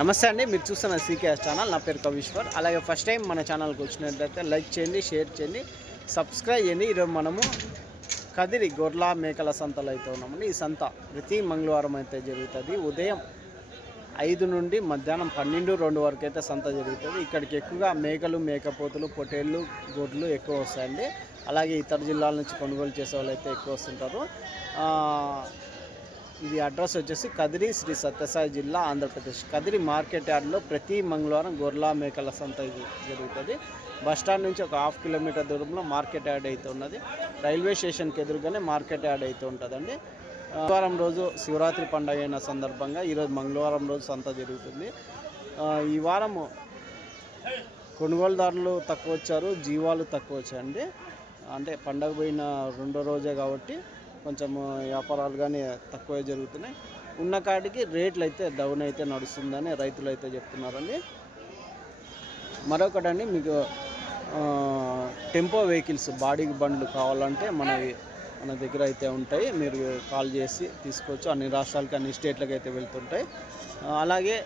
నమస్తే అండి, మీరు చూస్తున్న సీకేఎస్ ఛానల్. నా పేరు కవీశ్వర్. అలాగే ఫస్ట్ టైం మన ఛానల్కి వచ్చినట్లయితే లైక్ చేయండి, షేర్ చేయండి, సబ్స్క్రైబ్ చేయండి. ఈరోజు మనము కదిరి గొర్ల మేకల సంతలో అయితే ఉన్నామండి. ఈ సంత ప్రతి మంగళవారం అయితే జరుగుతుంది. ఉదయం 5 నుండి మధ్యాహ్నం 12-2 వరకు అయితే సంత జరుగుతుంది. ఇక్కడికి ఎక్కువగా మేకలు, మేకపోతులు, పొటేళ్ళు, గొడ్లు ఎక్కువ వస్తాయండి. అలాగే ఇతర జిల్లాల నుంచి కొనుగోలు చేసే వాళ్ళు అయితే ఎక్కువ వస్తుంటారు. ఇది అడ్రస్ వచ్చేసి కదిరి, శ్రీ సత్యసాయి జిల్లా, ఆంధ్రప్రదేశ్. కదిరి మార్కెట్ యార్డ్లో ప్రతి మంగళవారం గొర్ల మేకల సంత జరుగుతుంది. బస్టాండ్ నుంచి ఒక 1/2 కిలోమీటర్ దూరంలో మార్కెట్ యార్డ్ అయితే ఉన్నది. రైల్వే స్టేషన్కి ఎదురుగానే మార్కెట్ యార్డ్ అయితే ఉంటుందండి. మంగళవారం రోజు శివరాత్రి పండుగ అయిన సందర్భంగా ఈరోజు మంగళవారం రోజు సంత జరుగుతుంది. ఈ వారము కొనుగోలుదారులు తక్కువ వచ్చారు, జీవాలు తక్కువ వచ్చాయండి. అంటే పండగ పోయిన 2వ రోజే కాబట్టి కొంచెం వ్యాపారాలు కానీ తక్కువే జరుగుతున్నాయి. ఉన్న కాడికి రేట్లు అయితే డౌన్ అయితే నడుస్తుందని రైతులు అయితే చెప్తున్నారండి. మరొకటండి, మీకు టెంపో వెహికల్స్, బాడీ బండ్లు కావాలంటే మన దగ్గర అయితే ఉంటాయి. మీరు కాల్ చేసి తీసుకోవచ్చు. అన్ని రాష్ట్రాలకి, అన్ని స్టేట్లకు అయితే వెళ్తుంటాయి. అలాగే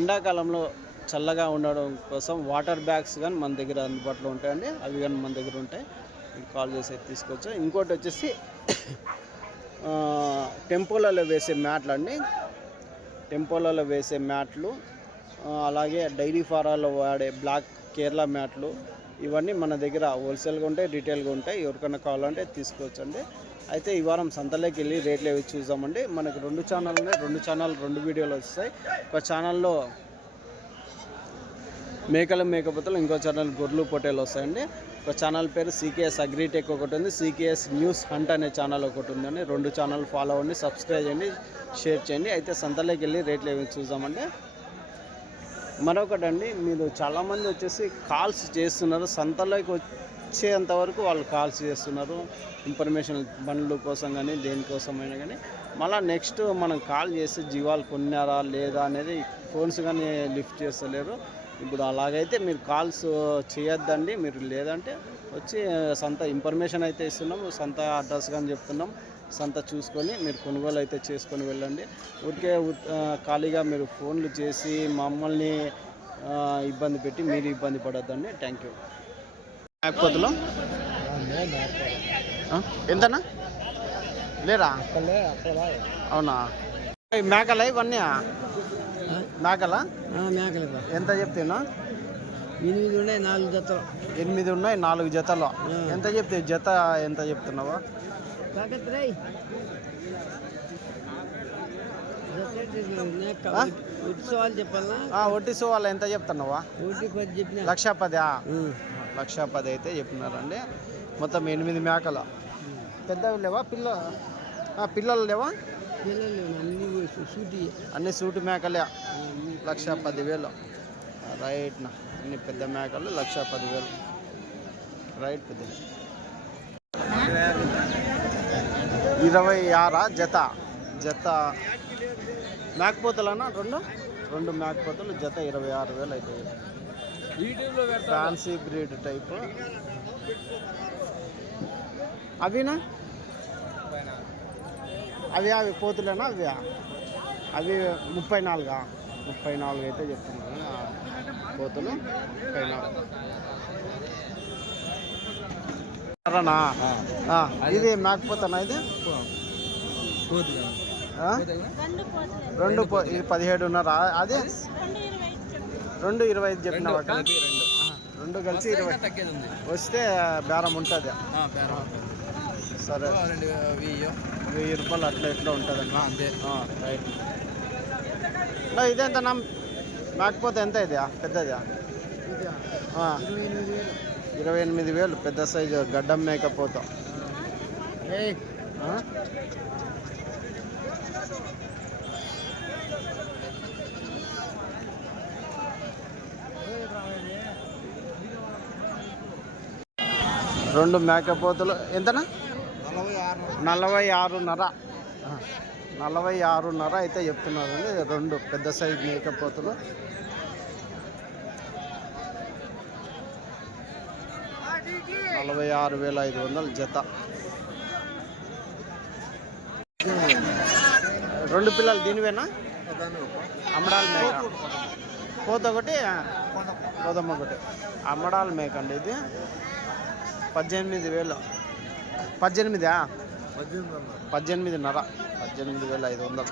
ఎండాకాలంలో చల్లగా ఉండడం కోసం వాటర్ బ్యాగ్స్ కానీ మన దగ్గర అందుబాటులో ఉంటాయండి. అవి కానీ మన దగ్గర ఉంటాయి. మీరు కాల్ చేసి అయితే తీసుకోవచ్చు. ఇంకోటి వచ్చేసి టెంపోలలో వేసే మ్యాట్లు అండి. టెంపోలలో వేసే మ్యాట్లు, అలాగే డైరీ ఫారాల్లో వాడే బ్లాక్ కేరళ మ్యాట్లు, ఇవన్నీ మన దగ్గర హోల్సేల్గా ఉంటాయి, రీటైల్గా ఉంటాయి. ఎవరికైనా కావాలంటే తీసుకోవచ్చు అండి. అయితే ఈ వారం సంతలోకి వెళ్ళి రేట్లు అవి చూసామండి. మనకు 2 ఛానల్ ఉన్నాయి. 2 ఛానల్ 2 వీడియోలు వస్తాయి. ఒక ఛానల్లో మేకలు, మేకపోతలు, ఇంకో ఛానల్ గొర్రెలు, పొట్టేలు వస్తాయండి. ఒక ఛానల్ పేరు సీకేఎస్ అగ్రిటెక్ ఒకటి ఉంది, సీకేఎస్ న్యూస్ హంట్ అనే ఛానల్ ఒకటి ఉందండి. 2 ఛానల్ ఫాలో అవ్వండి, సబ్స్క్రైబ్ చేయండి, షేర్ చేయండి. అయితే సంతలోకి వెళ్ళి రేట్లు ఏమి చూద్దామండి. మరొకటండి, మీరు చాలామంది వచ్చేసి కాల్స్ చేస్తున్నారు. సంతలోకి వచ్చేంత వరకు వాళ్ళు కాల్స్ చేస్తున్నారు, ఇన్ఫర్మేషన్ బండ్ల కోసం కానీ దేనికోసమైనా కానీ. మళ్ళీ నెక్స్ట్ మనం కాల్ చేసి జీవాలు కొన్నారా లేదా అనేది ఫోన్స్ కానీ లిఫ్ట్ చేస్తలేరు. ఇప్పుడు అలాగైతే మీరు కాల్స్ చేయొద్దండి. మీరు లేదంటే వచ్చి సంత ఇన్ఫర్మేషన్ అయితే ఇస్తున్నాం, సంత అడ్రస్ కానీ చెప్తున్నాం. సంత చూసుకొని మీరు కొనుగోలు అయితే చేసుకొని వెళ్ళండి. ఊరికే ఖాళీగా మీరు ఫోన్లు చేసి మమ్మల్ని ఇబ్బంది పెట్టి మీరు ఇబ్బంది పడొద్దండి. Thank you. మేకపోతులు ఎంతనా లేరా? అవునా? మేకలా ఇవన్నీ? మేకలా ఎంత చెప్తున్నా? 8 ఉన్నాయి, 4 జతలు. 8 ఉన్నాయి, 4 జతలు. ఎంత చెప్తే జత ఎంత చెప్తున్నావా? ఒట్టి సోవాళ్ళు ఎంత చెప్తున్నావా? 1,10,000. 1,10,000 అయితే చెప్పినారండి. మొత్తం 8 మేకలు. పెద్దవి లేవా? పిల్లలు లేవా? అన్ని సూటి మేకలే. 1,10,000 రైట్. అన్ని పెద్ద మేకలు 1,10,000 రైట్. పెద్ద 26 జత మేకపోతలన్నా? 2 మేకపోతలు జత 26,000 అవుతాయి. ఫ్యాన్సీ బ్రీడ్ టైప్ అవినా? అవి పోతులేనా? అవి 34 అయితే చెప్తున్నాను. పోతులు 34. ఇది మేకపోతనా? ఇది 2 ఇది 17.5. అదే 2,25 చెప్పినావా? 2 కలిసి 20 వస్తే బేరం ఉంటుంది. సరే, 1,000 రూపాయలు అట్లా ఎట్లా ఉంటుందన్నా? అంతే. రైట్. ఇదెంత మేకపోతే ఎంత? ఇది పెద్దది 28,000. పెద్ద సైజు గడ్డం మేకపోతాం. రెండు మేకపోతులు ఎంతనా? 46.5. 46.5 అయితే చెప్తున్నారండి. 2 పెద్ద సైజు మేకపోతులు. 46,500 జత. 2 పిల్లలు దీనివేనా? అమ్మడాల మేక పోత ఒకటి కోదమ్మ ఒకటి అమ్మడాల మేక అండి ఇది 18,000 18,500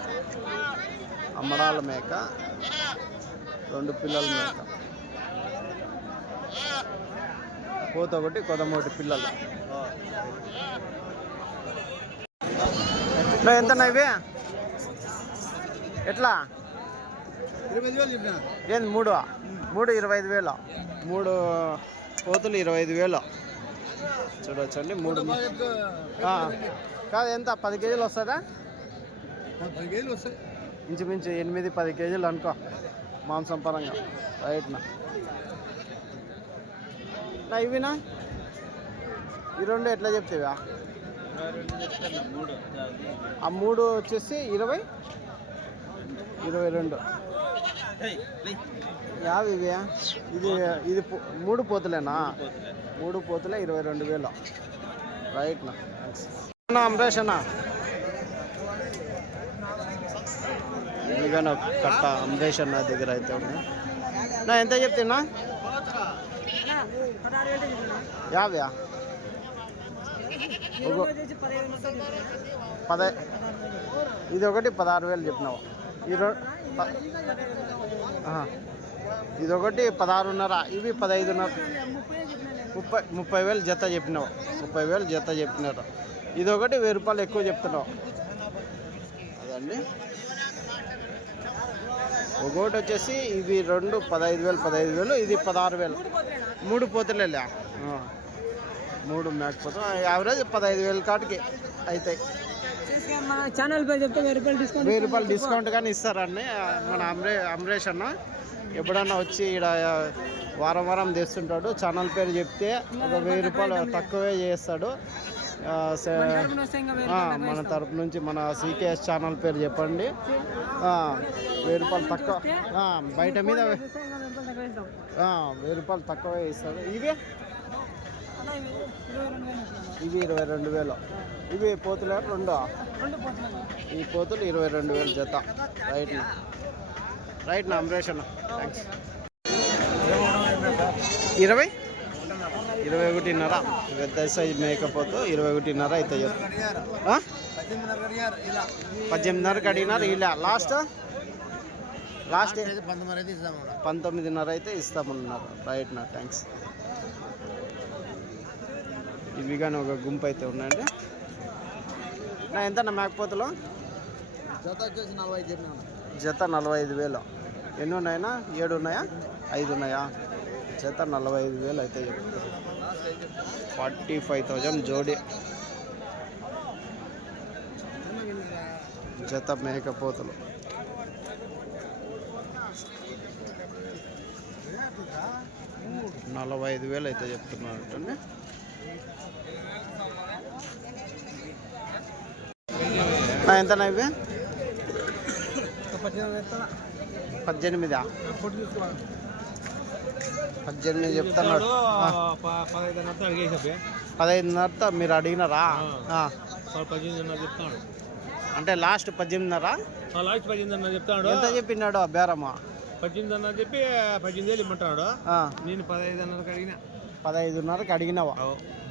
అమ్మడాల మేక 2 పిల్లల మేక పోత ఒకటి కోదమ్మ ఒకటి పిల్లలు ఎంత ఇవి ఎట్లా ఏంది 3 25,000 3 పోతులు 25,000 చూడొచ్చండి 3 కాదు ఎంత 10 కేజీలు వస్తుందా ఇంచుమించు 8-10 కేజీలు అనుకో మాంసం పరంగా రైట్నా ఇవినా ఈ 2 ఎట్లా చెప్తావా ఆ 3 వచ్చేసి 22 యాభై ఇవి ఇది 3 పోతులేనా 3 పోతులే 22,000 రైట్నా అమరేష్ అన్న ఇదిగానే కట్ట అమరేష్ అన్న దగ్గర అయితే ఉంది నా ఎంత చెప్తున్నా 50 ఇది ఒకటి 16,000 చెప్పినావు ఇది ఒకటి 16,500 ఇవి 15,500 30,000 జత చెప్పినావు 30,000 జత చెప్పినారు ఇది ఒకటి 1,000 రూపాయలు ఎక్కువ చెప్తున్నావు అదండి ఒకటి వచ్చేసి ఇవి 2 15,000 ఇది 16,000 3 పోతులే 3 మేకపోతే యావరేజ్ 15,000 కాటికి అవుతాయి ఛానల్ పేరు చెప్తే 1,000 రూపాయలు డిస్కౌంట్ కానీ ఇస్తారండి మన అమరేష్ అన్న ఎప్పుడన్నా వచ్చి ఇక్కడ వారం తెస్తుంటాడు ఛానల్ పేరు చెప్తే ఒక 1,000 రూపాయలు తక్కువే చేస్తాడు మన తరపు నుంచి మన సీకేఎస్ ఛానల్ పేరు చెప్పండి 1,000 రూపాయలు తక్కువ బయట మీద 1,000 రూపాయలు తక్కువే ఇస్తాడు ఇవి 22,000 ఇవి పోతులు 2 ఈ పోతులు 22,000 జత రైట్ నా అమరేష్ అన్న థ్యాంక్స్ 21,500 పెద్ద సైజ్ మేకపోతు 21,500 అయితే 18,500 అడిగినారు ఇలా లాస్ట్ 19,500 అయితే ఇస్తామన్నారు రైట్ నా థ్యాంక్స్ ఇవి కానీ ఒక గుంపు అయితే ఉన్నాయండి నా ఎంత నా మేకపోతులు జత 45,000 ఎన్ని ఉన్నాయన్నా 7 ఉన్నాయా 5 ఉన్నాయా జత 45,000 అయితే చెప్తారు 45,000 జోడి జత మేకపోతులు $45,000 అయితే చెప్తున్నారు అంటే ఎంతనా ఇవి 18 చెప్తున్నాడు 15,500 మీరు అడిగినారా అంటే లాస్ట్ 18,500 చెప్తాడు ఎంత చెప్పినాడు బేరమ్మా 18,500 చెప్పి 18,000 ఇమ్మంటాడు నేను 15,500 అడిగినా 15,500 అడిగినావా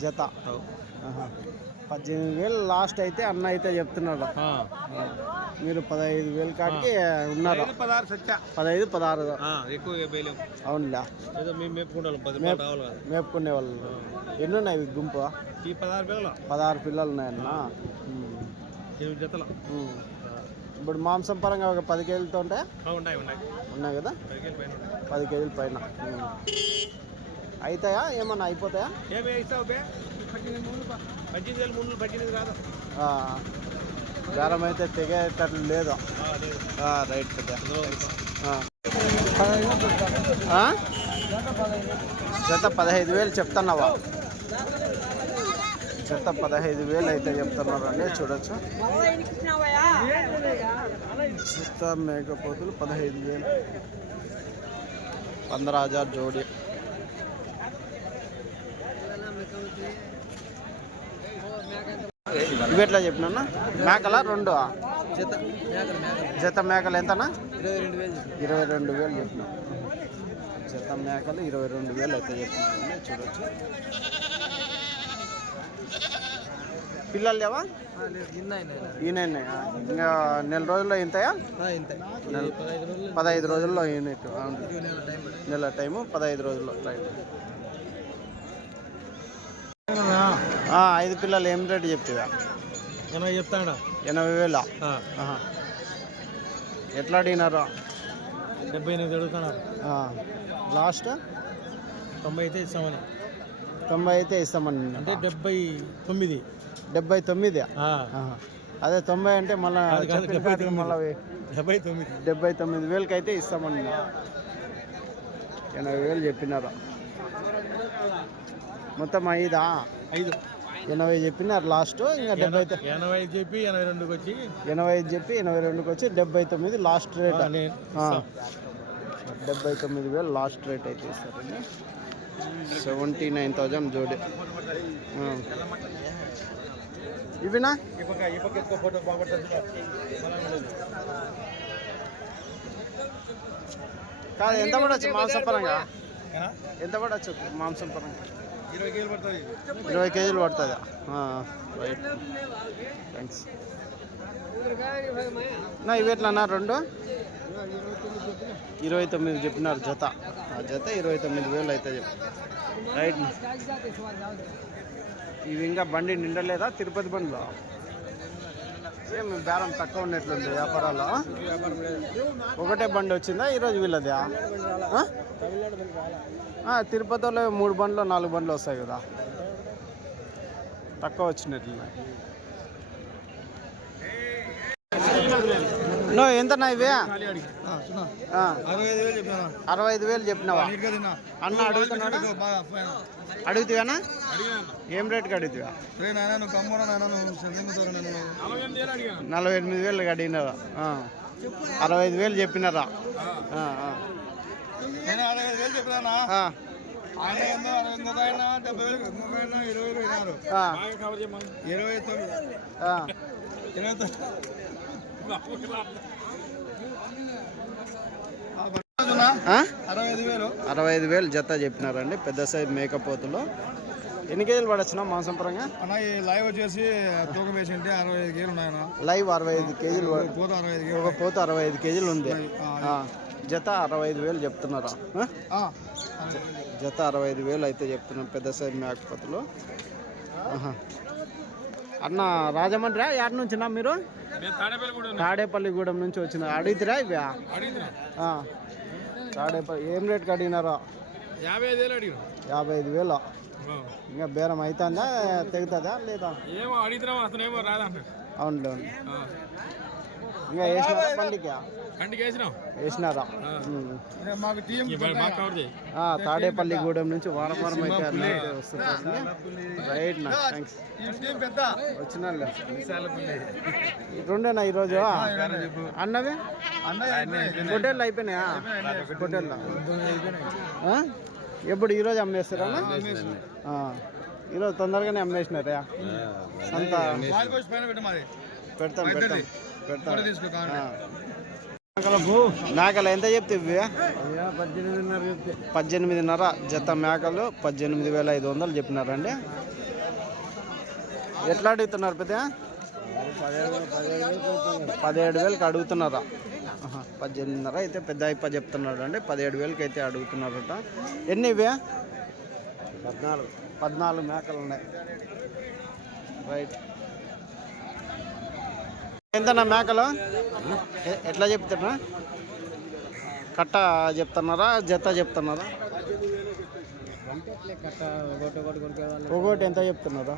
జత 18,000 లాస్ట్ అయితే అన్న అయితే చెప్తున్నాడు మీరు 15,000 కాడికి ఉన్నారు 15-16 అవునులే మేపుకునే వాళ్ళు ఎన్ని ఉన్నాయి గుంపు 16 పిల్లలు ఉన్నాయన్న ఇప్పుడు మాంసం పరంగా ఒక 10 కేజీలతో ఉంటాయా ఉన్నాయి కదా 10 కేజీల పైన అవుతాయా ఏమన్నా అయిపోతాయా బేరం అయితే తెగేటట్లు లేదు రైట్ పెద్ద జత 15,000 చెప్తున్నావా జత 15,000 అయితే చెప్తున్నారు అండి చూడొచ్చు జత మేకపోతులు 15,000 15,000 జోడి ఇవి ఎట్లా చెప్పినా మేకల 2 జత మేకలు ఎంతనా 22,000 చెప్పిన జత మేకలు 22,000 అయితే చెప్తున్నారండి. చూడొచ్చు పిల్లలు లేవా? ఈయన ఇంకా నెల రోజుల్లో ఇంతయా? 15 రోజుల్లో యూనిట్. నెల టైము 15 రోజుల్లో. రైట్. 5 పిల్లలు ఏం రేటు చెప్తావా? 80 చెప్తాడా? 80,000. ఎట్లా అడిగినారు? 78 అడుగుతున్నారు. లాస్ట్ 90 అయితే ఇస్తామని. 90 అయితే ఇస్తామని. అంటే 79. 79. అదే 90 అంటే మళ్ళీ 79,000 అయితే ఇస్తామని. 80,000 చెప్పినారు. మొత్తం 5 80 చెప్పినారు లాస్ట్. ఇంకా 80 చెప్పి 82కి వచ్చి 85 చెప్పి 82కి వచ్చి 79 లాస్ట్ రేట్. 79,000 లాస్ట్ రేట్ అయితే ఇస్తారండి. 79,000 జోడి. ఇవినా కాదు ఎంత పడవచ్చు మాంసం పరంగా? ఎంత పడవచ్చు మాంసం పరంగా? 20 కేజీలు పడుతుందా? Right, thanks. ఇవి ఎట్లా అన్నారు? 2 29 చెప్పినారు జత. ఆ జత 29,000 అయితే రైట్. ఇవి ఇంకా బండి నిండలేదా? తిరుపతి బండిలో ఏం బేరం తక్కువ ఉన్నట్లుంది వ్యాపారాల్లో. ఒకటే బండి వచ్చిందా ఈరోజు వీళ్ళది? తిరుపతిలో 3 బండ్లు 4 బండ్లు వస్తాయి కదా, తక్కువ వచ్చినట్లున్నాయి. ఎంతనా ఇవి? 65,000 చెప్పినావా? అన్న అడుగుతున్నాడా? అడుగుతావానా? ఏం రేట్కి అడుగుతావా? 48,000 అడిగినారా? 65,000 చెప్పినారా? అరవై 65,000 జత చెప్పినారండి. పెద్ద సైజ్ మేకపోతులు. ఎన్ని కేజీలు పడచ్చునా మాంసం పరంగా? లైవ్ వచ్చేసి తూకం వేసి 65 కేజీలు ఉన్నాయి. లైవ్ 65 కేజీలు. ఒక పోత 65 కేజీలు ఉంది. జత 65,000 చెప్తున్నారా? జత 65,000 అయితే చెప్తున్నాం. పెద్ద సైజ్ మేకపోతులు. అన్న రాజమండ్రి యాడ్ నుంచినా మీరు? తాడేపల్లిగూడెం నుంచి వచ్చిన. అడుగుతారా ఇవి? తాడేపల్లి ఏం రేట్కి అడిగినారా? 55,000. ఇంకా బేరం అవుతుందా? తెగుతుందా లేదా? అవునులే. ఇంకా వేసినారా బండికి? వేసినారా? తాడేపల్లిగూడెం నుంచి వారం వారం అయితే వస్తుంది. రైట్ నా థ్యాంక్స్. వచ్చినా రెండేనా ఈరోజు? అన్నవి హోటల్ అయిపోయినాయా? హోటల్లో ఎప్పుడు ఈరోజు అమ్మేస్తారా? ఈరోజు తొందరగానే అమ్మేసినారా? అంతా పెడతాం. మేకలు ఎంత చెప్తే? 18,500 జత మేకలు 18,500 చెప్పినారండి. ఎట్లా అడుగుతున్నారు పెద్ద? 17,000కి అడుగుతున్నారా? 18,500 అయితే పెద్ద అయిపో చెప్తున్నాడు అండి. 17,000కి అయితే అడుగుతున్నారట. ఎన్ని ఇవే? 14 మేకలు ఉన్నాయి. రైట్. ఎంతనా మేకలు? ఎట్లా చెప్తున్నా? కట్ట చెప్తున్నారా? జత చెప్తున్నారా? ఒకటి ఎంత చెప్తున్నారా?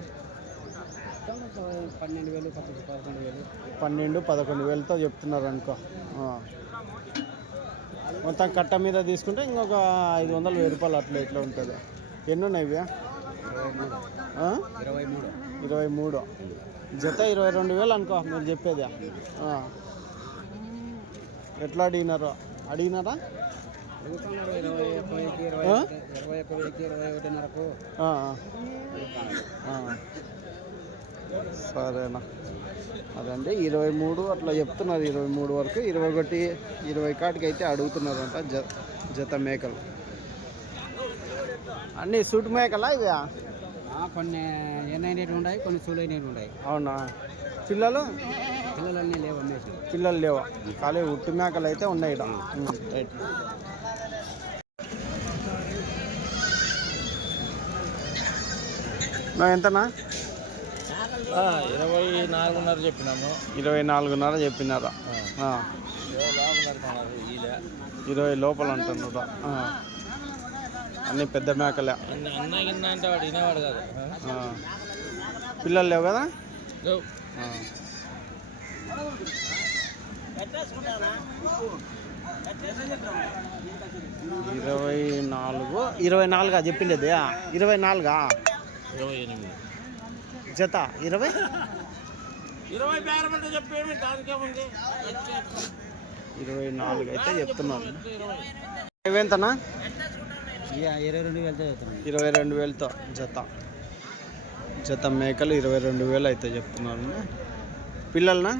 12,000-11,000తో చెప్తున్నారు అనుకో. మొత్తం కట్ట మీద తీసుకుంటే ఇంకొక 500-1000 రూపాయలు అట్లా ఇట్లా ఉంటుంది. ఎన్ని ఉన్నాయి ఇవి? 23. జత 22,000 అనుకో మీరు చెప్పేది. ఎట్లా అడిగినారా? సరేనా. అదండి 23 అట్లా చెప్తున్నారు, 23 వరకు. 21, 20 కాటికి అయితే అడుగుతున్నారంట జత మేకలు. అన్నీ సూట్ మేకలా ఇవి? కొన్ని ఎన్నైనవి ఉన్నాయి, కొన్ని సూలైనవి ఉన్నాయి. అవునా? పిల్లలు పిల్లలన్నీ లేవు, అమ్మేసి. పిల్లలు లేవు, ఖాళీ ఉట్టి మేకలు అయితే ఉన్నాయి ఈడ. రైట్. ఎంతనా? 24.5 చెప్పినాము. 24.5 చెప్పినారా? 20 లోపల అంటున్నారా? అన్నీ పెద్ద మేకలే. అంటే వాడు వినేవాడు కాదు. పిల్లలు లేవు కదా? 24 చెప్పిండేది. 24 28 జత 20 24 అయితే చెప్తున్నాను. ఇవెంతనా? 22,000తో జత మేకలు 22,000 అయితే చెప్తున్నారు. పిల్లలనా?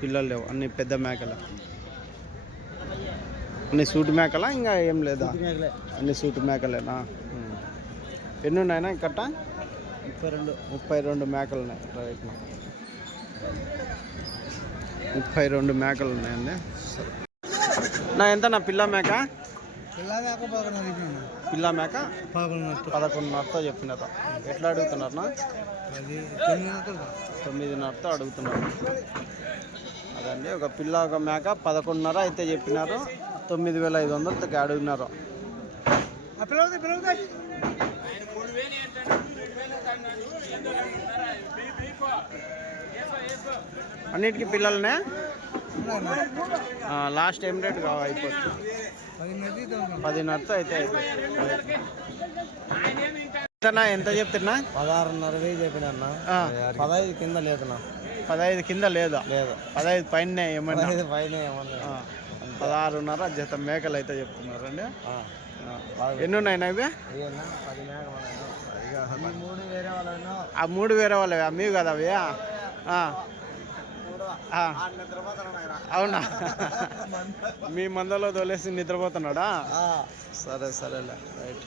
పిల్లలు లేవు, అన్ని పెద్ద మేకలు. అన్ని సూటి మేకలా ఇంకా ఏం లేదా? అన్ని సూటి మేకలేనా? ఎన్ని ఉన్నాయినా కట్ట? 32 మేకలు ఉన్నాయి. రైట్. 32 మేకలు ఉన్నాయండి. సరే ఎంత నా పిల్ల మేక? పిల్ల మేక 11.5తో చెప్పినారు. ఎట్లా అడుగుతున్నారన్నా? 9.5తో అడుగుతున్నారు. అదండి, ఒక పిల్ల ఒక మేక 11.5 అయితే చెప్పినారు. 9,500కి అడుగుతున్నారు. అన్నిటికీ పిల్లలనే? లాస్ట్ ఏం రేట్ కావాలి? అయిపోతుంది 10.5తో అయితే అయిపోతుంది. ఎంత చెప్తున్నా? 16.5 చెప్పినా. 15 కింద లేదన్నా. 15 కింద లేదా? లేదు. 15 పైన ఏమన్నా? 16.5 జత మేకలు అయితే చెప్తున్నారండి. ఎన్ని ఉన్నాయినా ఇవి? 3 వేరే వాళ్ళవి, అమ్మేవి కదా అవి? అవునా? మీ మందలో తోలేసి నిద్రపోతున్నాడా? సరే సరేలే. రైట్.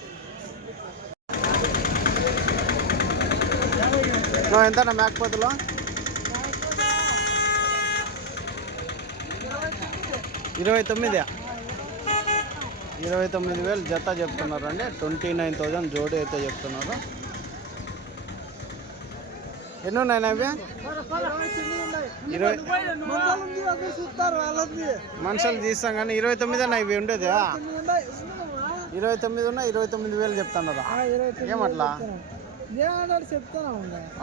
ఎంతనా మేకపోతులో? 29,000 జత చెప్తున్నారు అండి. 29,000 జోడి అయితే చెప్తున్నారు. ఎన్ని ఉన్నాయినా ఇవి? 20 మనుషులు తీస్తాం కానీ 29 అన్న ఇవి ఉండేది. 29 ఉన్నా 29,000 చెప్తున్నారా? ఏమట్లా?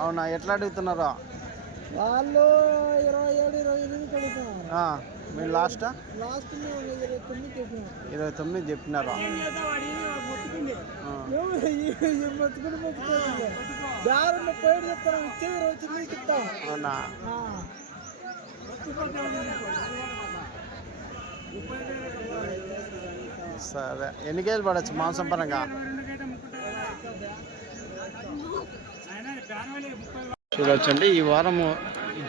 అవునా? ఎట్లా అడుగుతున్నారా వాళ్ళు? 27-28 మీరు లాస్ట్ 29 చెప్పినారా? అవునా? సరే. ఎన్ని కేజీలు పడవచ్చు మాంసం పరంగా? చూడొచ్చండి, ఈ వారము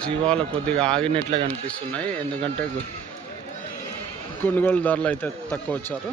జీవాలు కొద్దిగా ఆగినట్లే కనిపిస్తున్నాయి. ఎందుకంటే కొనుగోలుదారులు అయితే తక్కువ వచ్చారు.